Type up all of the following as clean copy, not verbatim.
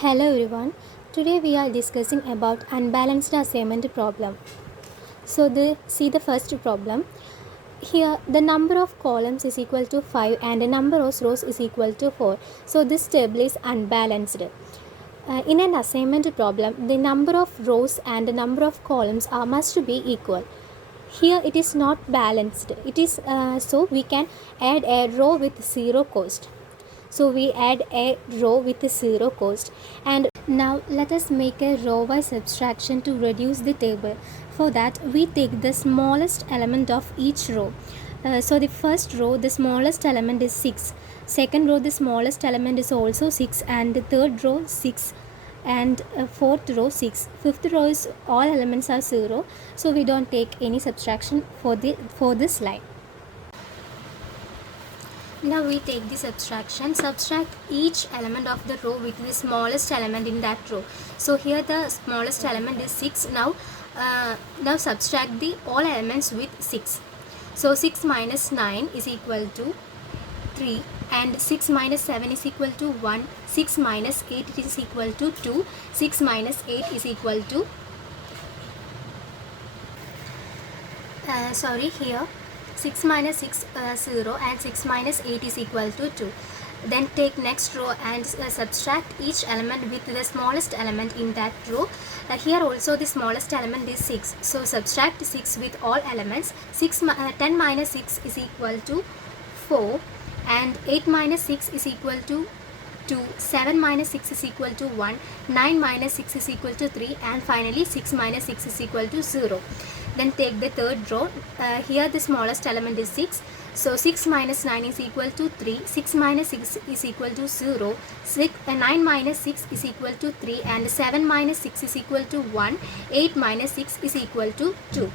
Hello everyone. Today we are discussing about unbalanced assignment problem. See the first problem. Here the number of columns is equal to 5 and the number of rows is equal to 4. So this table is unbalanced. In an assignment problem, the number of rows and the number of columns are must be equal. Here it is not balanced. It is so we can add a row with zero cost. So we add a row with zero cost. And now let us make a row-wise abstraction to reduce the table. For that we take the smallest element of each row. So the first row, the smallest element is 6. Second row, the smallest element is also 6, and the third row 6, and fourth row 6. Fifth row is all elements are 0, so we don't take any subtraction for this line. Now we take the subtraction. Subtract each element of the row with the smallest element in that row. So here the smallest element is 6. Now subtract the all elements with 6. So 6 minus 9 is equal to 3, and 6 minus 7 is equal to 1. 6 minus 8 is equal to 2. 6 minus 8 is equal to here 6 minus 6 0, and 6 minus 8 is equal to 2. Then take next row and subtract each element with the smallest element in that row. Here also the smallest element is 6. So subtract 6 with all elements. 10 minus 6 is equal to 4, and 8 minus 6 is equal to 2. 7 minus 6 is equal to 1. 9 minus 6 is equal to 3, and finally 6 minus 6 is equal to 0. Then take the third row. Here the smallest element is 6. So 6 minus 9 is equal to 3. 6 minus 6 is equal to 0. 9 minus 6 is equal to 3, and 7 minus 6 is equal to 1. 8 minus 6 is equal to 2.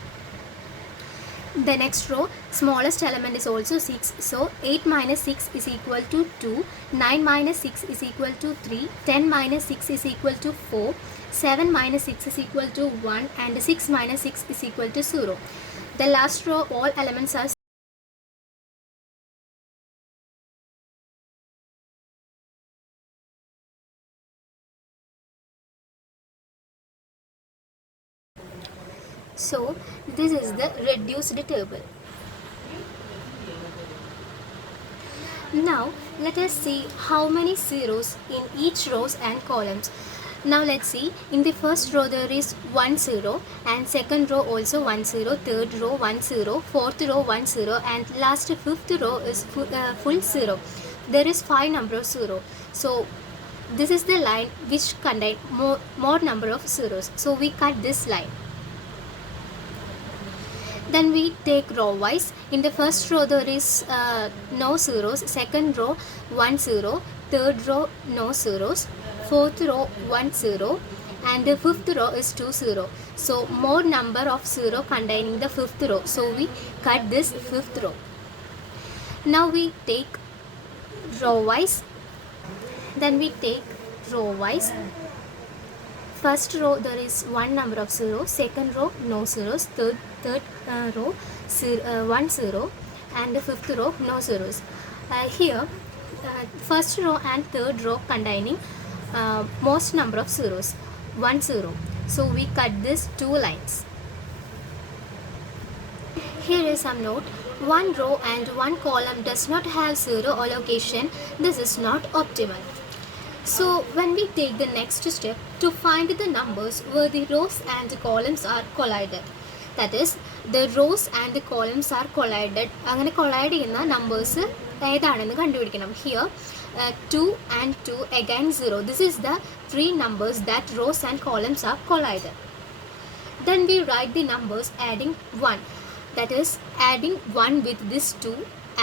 The next row, smallest element is also 6. So 8 minus 6 is equal to 2. 9 minus 6 is equal to 3. 10 minus 6 is equal to 4. 7 minus 6 is equal to 1, and 6 minus 6 is equal to 0. The last row, all elements are so this is the reduced table. Now let us see how many zeros in each rows and columns. Now let's see, in the first row there is 1 0, and second row also 1 0, third row 1 0, fourth row 1 0, and last fifth row is full 0. There is 5 number of 0. So this is the line which contain more number of zeros. So we cut this line. Then we take row wise. In the first row there is no zeros, second row 1 0, third row no zeros, fourth row 1 0, and the fifth row is 2 0. So more number of 0 containing the fifth row. So we cut this fifth row. Now we take row wise. Then we take row wise. First row there is 1 number of 0, second row no zeros, third row 1 0, and the fifth row no zeros. Here first row and third row containing most number of zeros, 1 0. So we cut this 2 lines. Here is some note. One row and one column does not have zero allocation. This is not optimal. So when we take the next step to find the numbers where the rows and the columns are collided, that is the rows and the columns are collided. അങ്ങനെ collide ചെയ്യുന്ന numbers ഏതാണെന്ന് കണ്ടുപിടിക്കണം. Here 2 and 2 again 0. This is the 3 numbers that rows and columns are collided. Then we write the numbers adding 1. That is adding 1 with this 2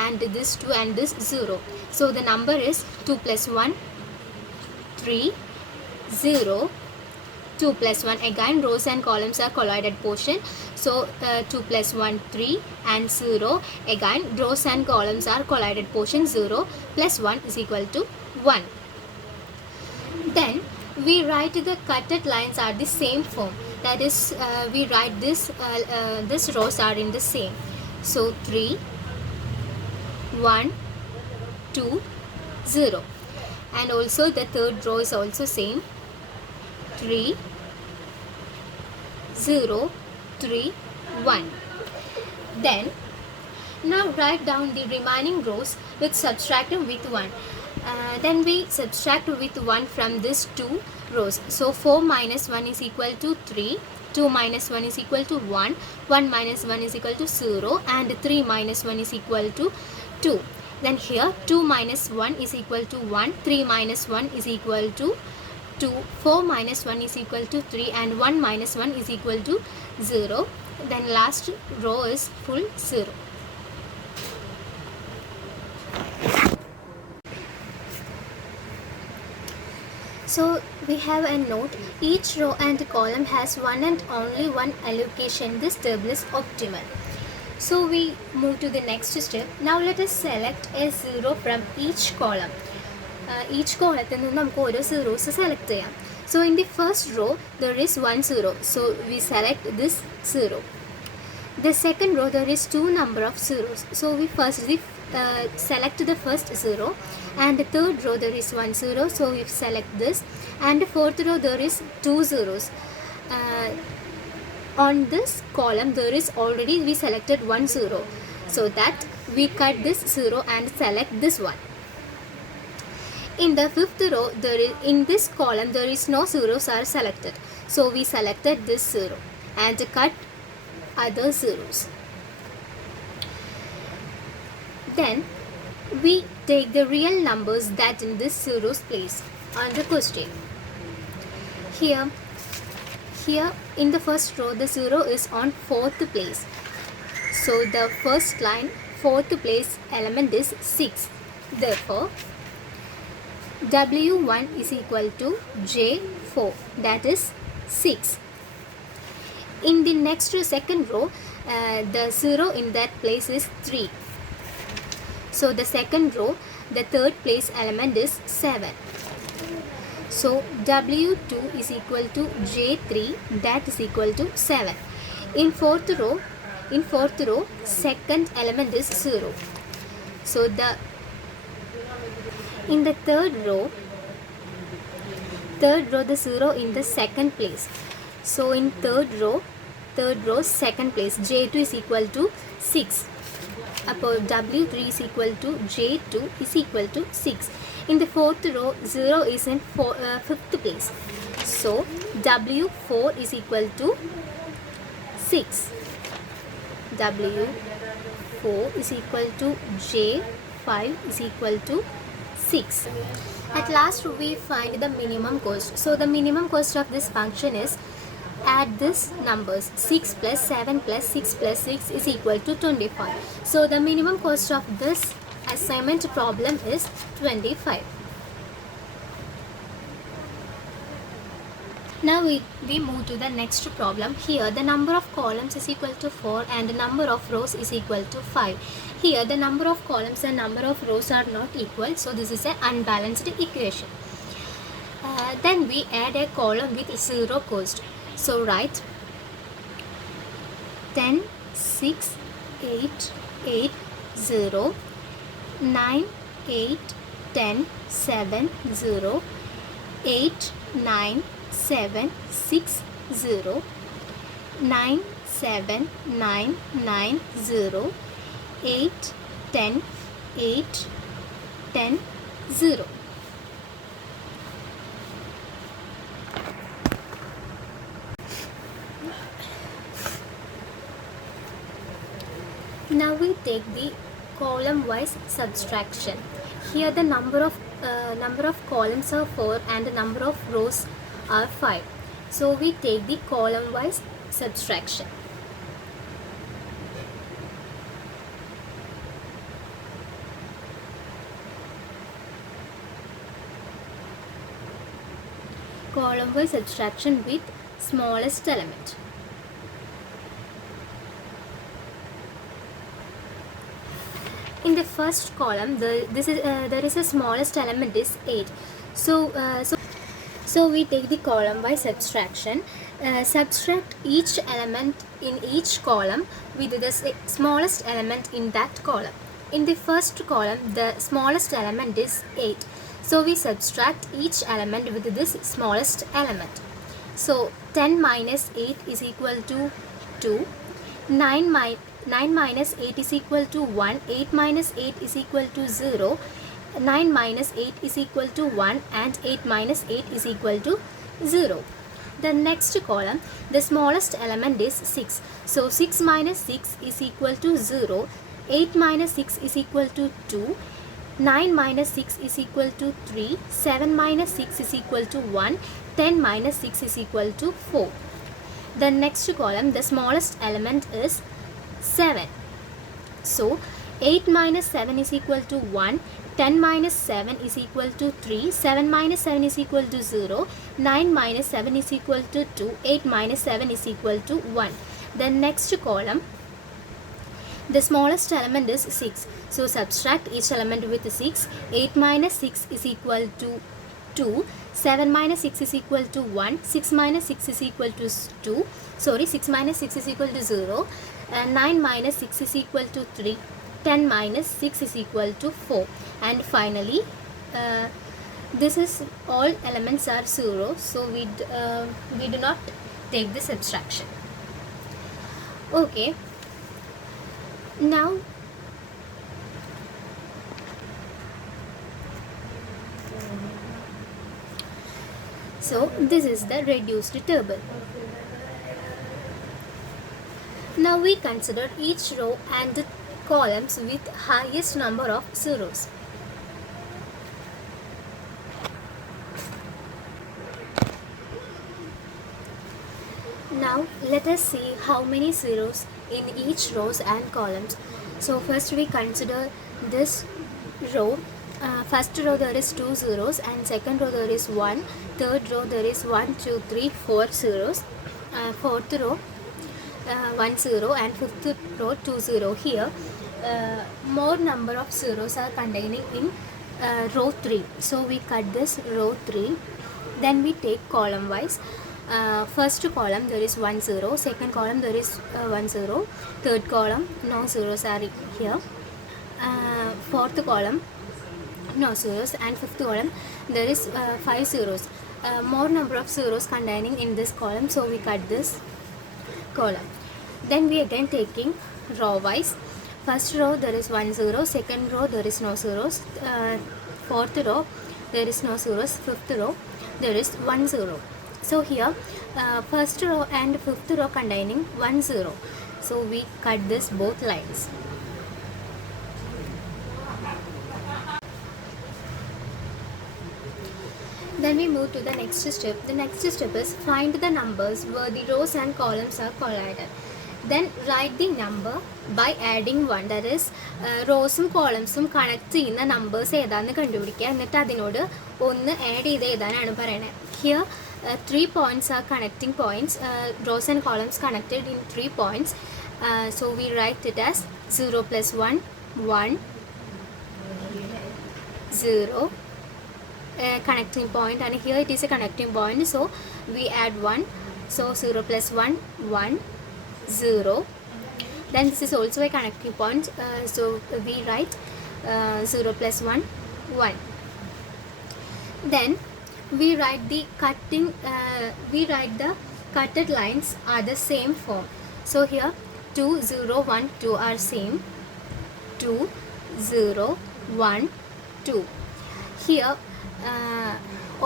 and this 2 and this 0. So the number is 2 plus 1 3 0. 2 plus 1, again rows and columns are collided portion. So 2 plus 1 3, and 0, again rows and columns are collided portion. 0 plus 1 is equal to 1. Then we write the cutted lines are the same form. That is we write this rows are in the same. So 3 1 2 0. and also the third row is also same, 3 0 3 1. Then now write down the remaining rows with subtracting with 1. Then we subtract with 1 from these two rows. So 4 minus 1 is equal to 3, 2 minus 1 is equal to 1, 1 minus 1 is equal to 0, and 3 minus 1 is equal to 2. Then here 2 minus 1 is equal to 1, 3 minus 1 is equal to 2, 4 minus 1 is equal to 3, and 1 minus 1 is equal to 0. Then last row is full 0. So we have a note, each row and column has one and only one allocation. This table is optimal. So we move to the next step. Now let us select a 0 from each column. Each column നമുക്ക് ഓരോ zeros select ചെയ്യാം. So in the first row there is 1 0. So we select this 0. The second row there is two number of zeros. So we firstly select the first 0, and the third row there is 1 0. So we select this, and the fourth row there is 2 zeros. On this column there is already we selected 1 0, so that we cut this 0 and select this one. In the fifth row in this column there is no zeros are selected, so we selected this 0 and cut other zeros. Then we take the real numbers that in this zeros place on the question. Here in the first row the 0 is on fourth place, so the first line fourth place element is 6. Therefore W1 is equal to J4, that is 6. In the next second row the 0 in that place is 3. So the second row the third place element is 7. So W2 is equal to J3, that is equal to 7. In fourth row second element is 0. So in the third row the 0 in the second place. So in third row second place J2 is equal to 6. Upon W3 is equal to J2 is equal to 6. In the fourth row 0 is in fifth place. So W4 is equal to 6. W4 is equal to J5 is equal to 6. At last we find the minimum cost. So the minimum cost of this function is, add this numbers, 6 plus 7 plus 6 plus 6 is equal to 25. So the minimum cost of this assignment problem is 25. Now we move to the next problem. Here the number of columns is equal to 4 and the number of rows is equal to 5. Here the number of columns and number of rows are not equal, so this is an unbalanced equation. Then we add a column with 0 cost. So write 10 6 8 8 0 9 8 10 7 0 8 9 7 6 0 9 7 9 9 0 8 10 8 10 0. Now we take the column wise subtraction. Here the number of columns are 4 and the number of rows are 5. So we take the column wise subtraction. Column wise subtraction with smallest element. In the first column there is a smallest element is 8. So we take the column by subtraction. Subtract each element in each column with the smallest element in that column. In the first column the smallest element is 8. So we subtract each element with this smallest element. So 10 minus 8 is equal to 2. 9 minus 8 is equal to 1. 8 minus 8 is equal to 0. 9 minus 8 is equal to 1 and 8 minus 8 is equal to 0. The next column, the smallest element is 6. So 6 minus 6 is equal to 0. 8 minus 6 is equal to 2. 9 minus 6 is equal to 3. 7 minus 6 is equal to 1. 10 minus 6 is equal to 4. The next column, the smallest element is 7. So 8 minus 7 is equal to 1. 10 minus 7 is equal to 3. 7 minus 7 is equal to 0. 9 minus 7 is equal to 2. 8 minus 7 is equal to 1. The next column, the smallest element is 6. So subtract each element with 6. 8 minus 6 is equal to 2. 7 minus 6 is equal to 1. 6 minus 6 is equal to 2. 6 minus 6 is equal to 0. 9 minus 6 is equal to 3. 10 minus 6 is equal to 4. And finally, this is all elements are 0. So we do not take the subtraction. Okay. Now so this is the reduced table. Now we consider each row and the columns with highest number of zeros. Now let us see how many zeros in each rows and columns. So first we consider this row. First row there is 2 zeros and second row there is 1. Third row there is 1, 2, 3, 4 zeros. Fourth row 1 0 and fifth row 2 0. Here more number of zeros are containing in row 3. So we cut this row 3. Then we take column wise. First column there is 1 0. Second column there is 1 0. Third column no zeros are here. Fourth column no zeros and fifth column there is 5 zeros. More number of zeros containing in this column, so we cut this column. Then we again taking row wise. First row there is 1 0. Second row there is no zeros. Fourth row there is no zeros. Fifth row there is 1 0. So here first row and fifth row containing 1 0. So we cut this both lines. Then we move to the next step. The next step is find the numbers where the rows and columns are collided. Then write the number by adding 1. That is റോസും കോളംസും connect ചെയ്യുന്ന numbers ഏതാണെന്ന് കണ്ടുപിടിക്കുക. എന്നിട്ട് അതിനോട് ഒന്ന് add ചെയ്ത് എഴുതാനാണ് പറയുന്നത്. Here 3 points are connecting points. Rows and columns connected in 3 points. So we write it as 0 plus 1, 1, 0. Connecting point, and here it is a connecting point, so we add 1. So 0 plus 1, 1, 0. Then this is also a connecting point, so we write 0 plus 1, 1. Then we write the cutted lines are the same form. So here 2 0 1 2 are same. 2 0 1 2. Here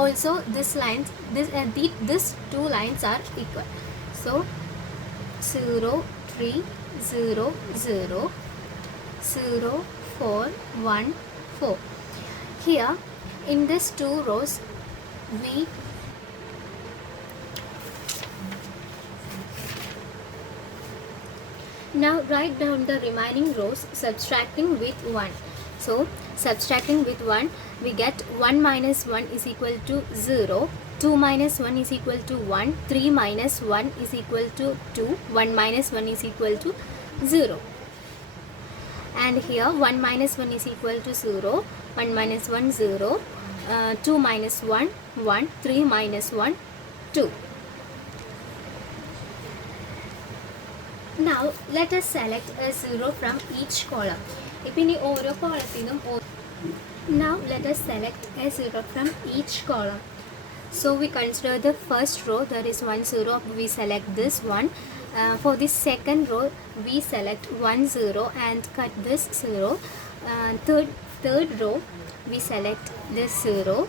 also this lines, this two lines are equal. So 0 3 0 0 0 4 1 4. Here in this two rows we now write down the remaining rows subtracting with 1. So subtracting with 1, we get 1 minus 1 is equal to 0, 2 minus 1 is equal to 1, 3 minus 1 is equal to 2, 1 minus 1 is equal to 0. And here 1 minus 1 is equal to 0, 1 minus 1 0, 2 minus 1 1, 3 minus 1 2. Now let us select a 0 from each column. ഇപ്പം ഇനി ഓരോ കോളത്തിനും Now let us select a 0 from each column. So we consider the first row, there is 1 0, we select this one. For the second row, we select 1 0 and cut this 0. Third row, we select this 0.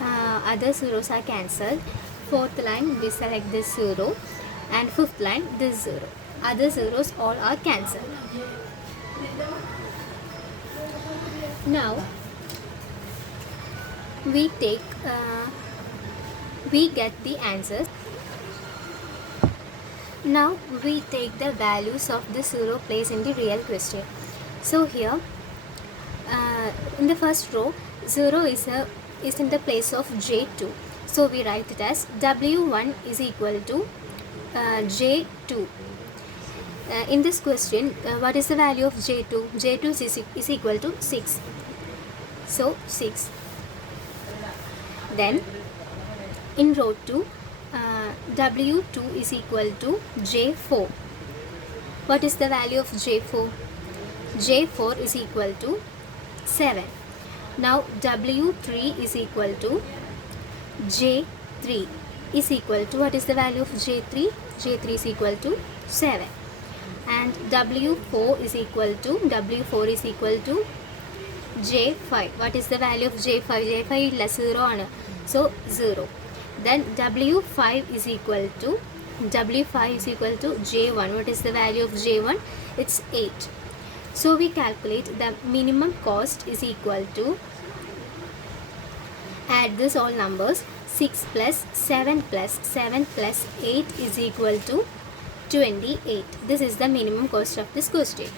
Other zeros are cancelled. Fourth line, we select this 0. And fifth line, this 0. Other zeros all are cancelled. Now we get the answers. Now we take the values of the 0 placed in the real question. So here in the first row, 0 is in the place of J2. So we write it as W1 is equal to J2. In this question, what is the value of J2? J2 is equal to 6. So 6. Then in row 2, W2 is equal to J4. What is the value of J4? J4 is equal to 7. Now W3 is equal to J3 is equal to, what is the value of J3? J3 is equal to 7. And W4 is equal to J5. What is the value of J5? J5 is 0. So 0. Then W5 is equal to J1. What is the value of J1? It's 8. So we calculate the minimum cost is equal to, add this all numbers, 6 plus 7 plus 7 plus 8 is equal to 28. This is the minimum cost of this question.